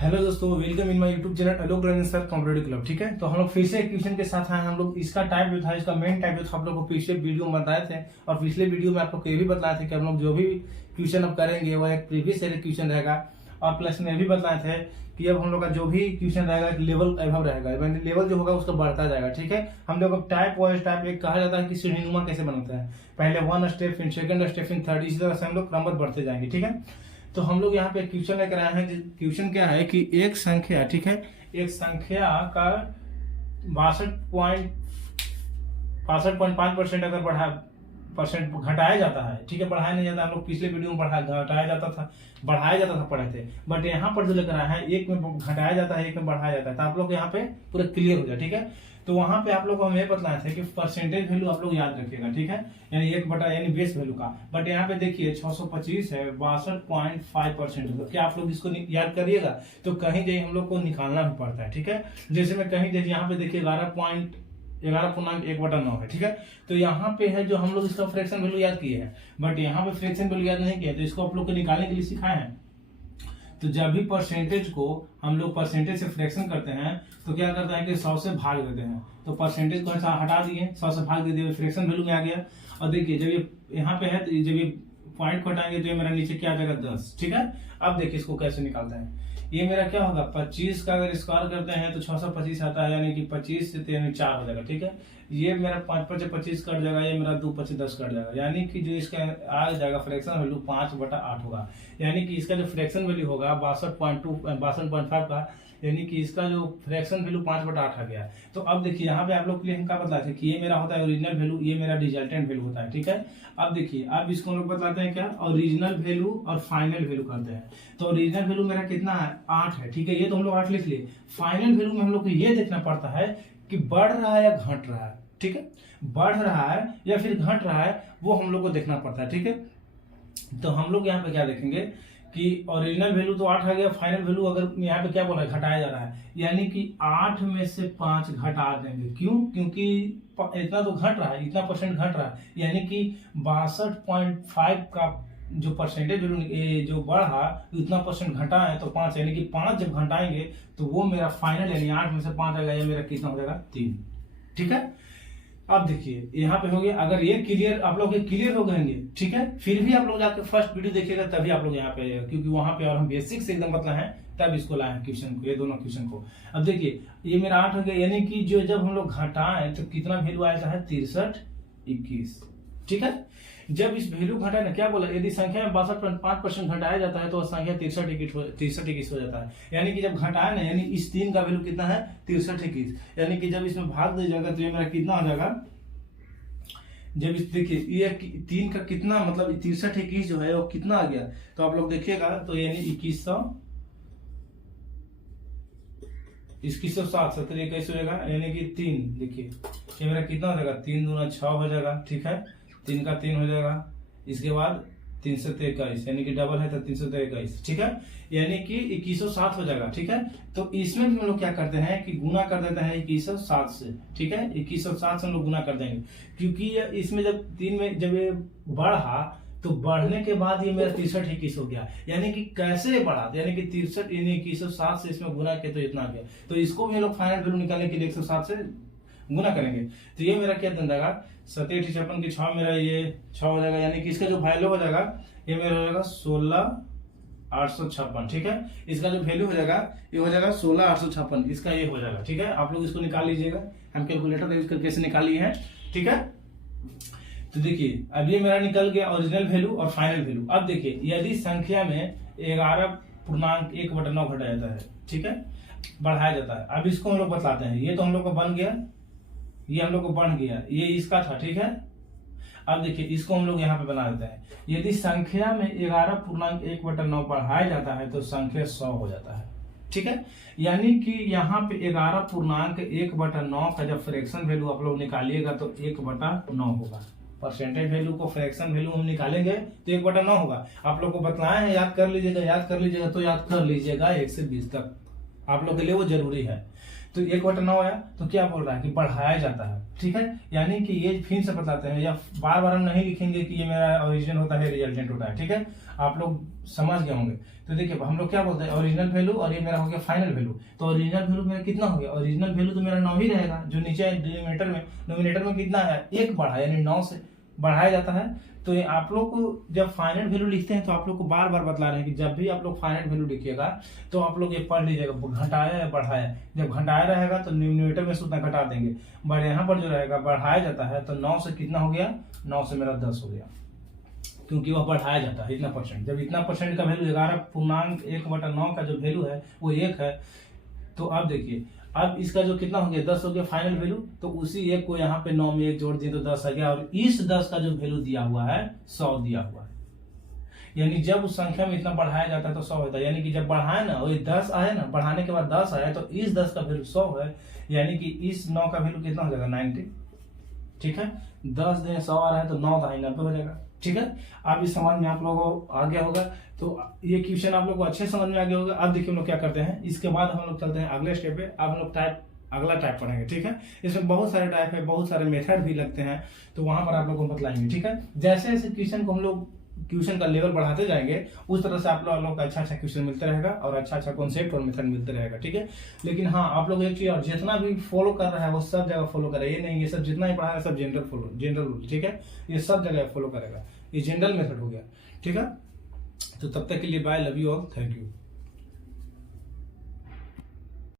Hello दोस्तों, welcome in my YouTube channel Alok Ranjan sir competitive club. ठीक है, तो हम लोग फिर से क्वेश्चन के साथ आए। हम लोग इसका टाइप जो था, इसका मेन टाइप जो था, आप लोग को पिछले वीडियो में बताए थे। और पिछले वीडियो में आप लोग को ये भी बताए थे कि हम लोग जो भी क्वेश्चन अब करेंगे वो एक प्रीवियस ईयर क्वेश्चन रहेगा। और प्लस में भी बताए थे कि अब हम लोग का जो भी क्वेश्चन रहेगा एक लेवल अभाव रहेगा, लेवल जो होगा उसका बढ़ता जाएगा। ठीक है, हम लोग टाइप वाइज टाइप एक कहा जाता है कि श्रेणीनुमा कैसे बनता है, पहले वन स्टेप, फिर सेकंड स्टेप, फिर थर्ड, इसी तरह से हम लोग क्रमबद्ध बढ़ते जाएंगे। ठीक है, तो हम लोग यहाँ पे क्वेश्चन लेकर आए हैं। क्वेश्चन क्या है कि एक संख्या, ठीक है, एक संख्या का 62.5% अगर परसेंट घटाया जाता है। ठीक है, बढ़ाया नहीं जाता, हम लोग पिछले वीडियो में घटाया जाता था पढ़े थे। बट यहाँ पर जो लेकर आए हैं, एक में घटाया जाता है, एक में बढ़ाया जाता है। तो आप लोग यहाँ पे पूरा क्लियर हो जाए। ठीक है, तो वहां पे आप लोग को हम ये बताए थे कि परसेंटेज वैल्यू आप लोग याद रखिएगा। ठीक है, यानी 1/, यानी बेस वैल्यू का। बट यहाँ पे देखिए 625 है, 62.5%। तो क्या आप लोग इसको याद करिएगा, तो कहीं जगह हम लोग को निकालना भी पड़ता है। ठीक है, जैसे मैं कहीं जगह यहाँ पे देखिए 11.9 है। ठीक है, तो यहाँ पे है जो हम लोग इसका फ्रैक्शन वैल्यू याद किए हैं, बट यहाँ पे फ्रैक्शन वैल्यू याद नहीं किया, तो इसको आप लोग को निकालने के लिए सिखाए हैं। तो जब भी परसेंटेज को हम लोग परसेंटेज से फ्रैक्शन करते हैं तो क्या करता है कि 100 से भाग देते हैं। तो परसेंटेज को हटा दिए, 100 से भाग दे दिए, फ्रैक्शन वैल्यू में आ गया। और देखिए जब ये यहाँ पे है, तो जब ये पॉइंट को हटाएंगे तो ये मेरा नीचे क्या आ जाएगा, 10। ठीक है, अब देखिए इसको कैसे निकालते हैं। ये मेरा क्या होगा, 25 का अगर स्क्वायर करते हैं तो 625 आता है, यानी कि 25 से 3 4 हो जाएगा। ठीक है, ये मेरा 5 5 25 कट जाएगा, ये मेरा 2 5 10 कट जाएगा, यानी कि जो इसका आ जाएगा फ्रैक्शन वैल्यू 5/8 होगा। यानी कि इसका जो फ्रैक्शन वैल्यू होगा 62.5 का, यानी कि इसका जो फ्रैक्शन वैल्यू 5/8 आ गया। तो अब देखिए यहाँ पे आप लोग के लिए हम क्या बताते हैं कि ये मेरा होता है ओरिजिनल वैल्यू, ये मेरा रिजल्टेंट वैल्यू होता है। ठीक है, अब देखिए अब इसको हम लोग बताते हैं क्या, ओरिजिनल वैल्यू और फाइनल वैल्यू करते हैं। तो ओरिजिनल वैल्यू मेरा कितना है, 8 है। ठीक है, ये तो हम लोग 8 लिख लिए। फाइनल वैल्यू में हम लोग को ये देखना पड़ता है कि बढ़ रहा है या घट रहा है। ठीक है, बढ़ रहा है या फिर घट रहा है, वो हम लोग को देखना पड़ता है। ठीक है, तो हम लोग यहाँ पे क्या देखेंगे कि ओरिजिनल वैल्यू तो 8 आ गया, फाइनल वैल्यू अगर यहाँ पे क्या बोला है, घटाया जा रहा है, यानी कि 8 में से 5 घटा देंगे। क्यों? क्योंकि इतना तो घट रहा है, इतना परसेंट घट रहा है, यानी कि 62.5 का जो परसेंटेज वैल्यू जो बढ़ा उतना परसेंट घटा है, तो 5, यानी कि 5 जब घटाएंगे तो वो मेरा फाइनल, यानी 8 में से 5 आएगा, या मेरा कितना हो जाएगा, 3। ठीक है, अब देखिए यहाँ पे हो गया। अगर ये क्लियर आप लोग क्लियर हो गएंगे, ठीक है, फिर भी आप लोग जाकर फर्स्ट वीडियो देखिएगा, तभी आप लोग यहाँ पे आइएगा, क्योंकि वहां पे और हम बेसिक से एकदम मतलब है, तब इसको लाए हैं क्वेश्चन को, ये दोनों क्वेश्चन को। अब देखिए ये मेरा 8 हो गया, यानी कि जो जब हम लोग घटाएं तो कितना वैल्यू आया है, 6321। ठीक है, जब इस वैल्यू घटाए ना, क्या बोला, यदि संख्या में 62.5% घटाया जाता है तो संख्या 6321 हो जाता है। यानी कि जब घटाए ना, यानी इस 3 का वैल्यू कितना है, 6321, यानी कि जब इसमें भाग दे जाएगा तो ये मेरा कितना हो जाएगा, जब इस देखिए ये 3 का कितना मतलब 6321 जो है वो कितना आ गया, तो आप लोग देखिएगा, तो यानी 2107 17 21 हो जाएगा, यानी कि 3, देखिए ये मेरा कितना हो जाएगा, 3 दूना 6 हो जाएगा। ठीक है, 3 का 3 हो जाएगा, इसके बाद 323, यानी कि डबल है तो 323। ठीक है, यानी कि 2107 हो जाएगा। ठीक है, तो इसमें भी हम लोग क्या करते हैं कि गुना कर देते हैं 2107 से। ठीक है, 2107 से हम लोग गुना कर देंगे, क्योंकि इसमें जब 3 में जब ये बढ़ा तो बढ़ने के बाद ये मेरा 6321 हो गया। यानी कि कैसे बढ़ा, यानी कि 63 यानी 2107 से इसमें गुना किया तो इतना गया। तो इसको भी हम लोग फाइनल वैल्यू निकालने के लिए 107 से गुना करेंगे, तो ये मेरा क्या बन जाएगा, 7 56 की 6 मेरा ये 6 हो जाएगा, यानी कि इसका जो वैल्यू हो जाएगा ये मेरा हो जाएगा 16856। ठीक है, इसका जो वैल्यू हो जाएगा ये हो जाएगा 16856, इसका ये हो जाएगा। ठीक है, आप लोग इसको निकाल लीजिएगा, हम कैलकुलेटर यूज करके कैसे निकाली है। ठीक है, तो देखिए अब ये मेरा निकल गया ओरिजिनल वैल्यू और फाइनल वैल्यू। अब देखिए यदि संख्या में 11.1/9 घटाया जाता है, ठीक है, बढ़ाया जाता है, अब इसको हम लोग बताते हैं। ये तो हम लोग को बन गया, ये हम लोग को बन गया, ये इसका था। ठीक है, अब देखिए इसको हम लोग यहाँ पे बना देते हैं। यदि संख्या में 11.1/9 बढ़ाया जाता है तो संख्या 100 हो जाता है। ठीक है, यानी कि यहाँ पे 11.1/9 का जब फ्रैक्शन वैल्यू आप लोग निकालिएगा तो 1/9 होगा। परसेंटेज वैल्यू को फ्रैक्शन वैल्यू हम निकालेंगे तो 1/9 होगा। आप लोग को बतलाए हैं, याद कर लीजिएगा, तो याद कर लीजिएगा 1 से 20 तक, आप लोग के लिए वो जरूरी है। तो 1/9 आया तो क्या बोल रहा है कि बढ़ाया जाता है, ठीक है। यानी कि ये फिर से बताते हैं, या बार बार हम नहीं लिखेंगे कि ये मेरा ओरिजिनल होता है रिजल्टेंट होता है, ठीक है। आप लोग समझ गए होंगे। तो देखिए हम लोग क्या बोलते हैं, ओरिजिनल वैल्यू और ये मेरा हो गया फाइनल वैल्यू। तो ओरिजिनल वैल्यू मेरा कितना हो गया, ओरिजिनल वैल्यू तो मेरा 9 ही रहेगा, जो नीचे डिनोमिनेटर में कितना है 1 बढ़ा, यानी 9 से बढ़ाया जाता है। तो ये आप लोग को जब फाइनल वैल्यू लिखते हैं तो आप लोग को बार बार बतला रहे हैं कि जब भी आप लोग फाइनल वैल्यू लिखिएगा तो आप लोग ये पढ़ लीजिएगा घटाया या बढ़ाया। जब घटाया रहेगा तो न्यूमरेटर में से उतना घटा देंगे, बट यहाँ पर जो रहेगा बढ़ाया जाता है तो 9 से कितना हो गया, 9 से मेरा 10 हो गया, क्योंकि वह बढ़ाया जाता है इतना परसेंट। जब इतना परसेंट का वैल्यू 11.1/9 का जो वैल्यू है वो 1 है। तो अब देखिए अब इसका जो कितना हो गया 10 हो गया फाइनल वैल्यू, तो उसी 1 को यहाँ पे 9 में 1 जोड़ दिए तो 10 आ गया, और इस 10 का जो वैल्यू दिया हुआ है 100 दिया हुआ है। यानी जब उस संख्या में इतना बढ़ाया जाता है तो 100 होता है, यानी कि जब बढ़ाया ना और ये 10 आया ना, बढ़ाने के बाद 10 आया तो इस 10 का वैल्यू 100 है, यानी कि इस 9 का वैल्यू कितना हो जाएगा 90, ठीक है। 10 दिन 100 आ रहा है तो 9 दहाई 90 हो जाएगा, ठीक है। अब इस समझ में आप लोगों को आ गया होगा, तो ये क्वेश्चन आप लोग को अच्छे समझ में आ गया होगा। अब देखिए हम लोग क्या करते हैं, इसके बाद हम लोग चलते हैं अगले स्टेप पे। अब हम लोग अगला टाइप पढ़ेंगे, ठीक है। इसमें बहुत सारे टाइप है, बहुत सारे मेथड भी लगते हैं, तो वहां पर आप लोग को बतलाएंगे, ठीक है। जैसे जैसे क्वेश्चन को हम लोग क्वेश्चन का लेवल बढ़ाते जाएंगे उस तरह से आप लोग का अच्छा क्वेश्चन मिलता रहेगा और अच्छा कॉन्सेप्ट और मेथड मिलते रहेगा, ठीक है। लेकिन हाँ आप लोग एक चीज और, जितना भी फॉलो कर रहा है वो सब जगह फॉलो करे, ये नहीं ये सब जितना ही पढ़ा है सब जनरल रूल, ठीक है। ये सब जगह फॉलो करेगा, ये जनरल मेथड हो गया, ठीक है। तो तब तक के लिए bye, love you all, thank you.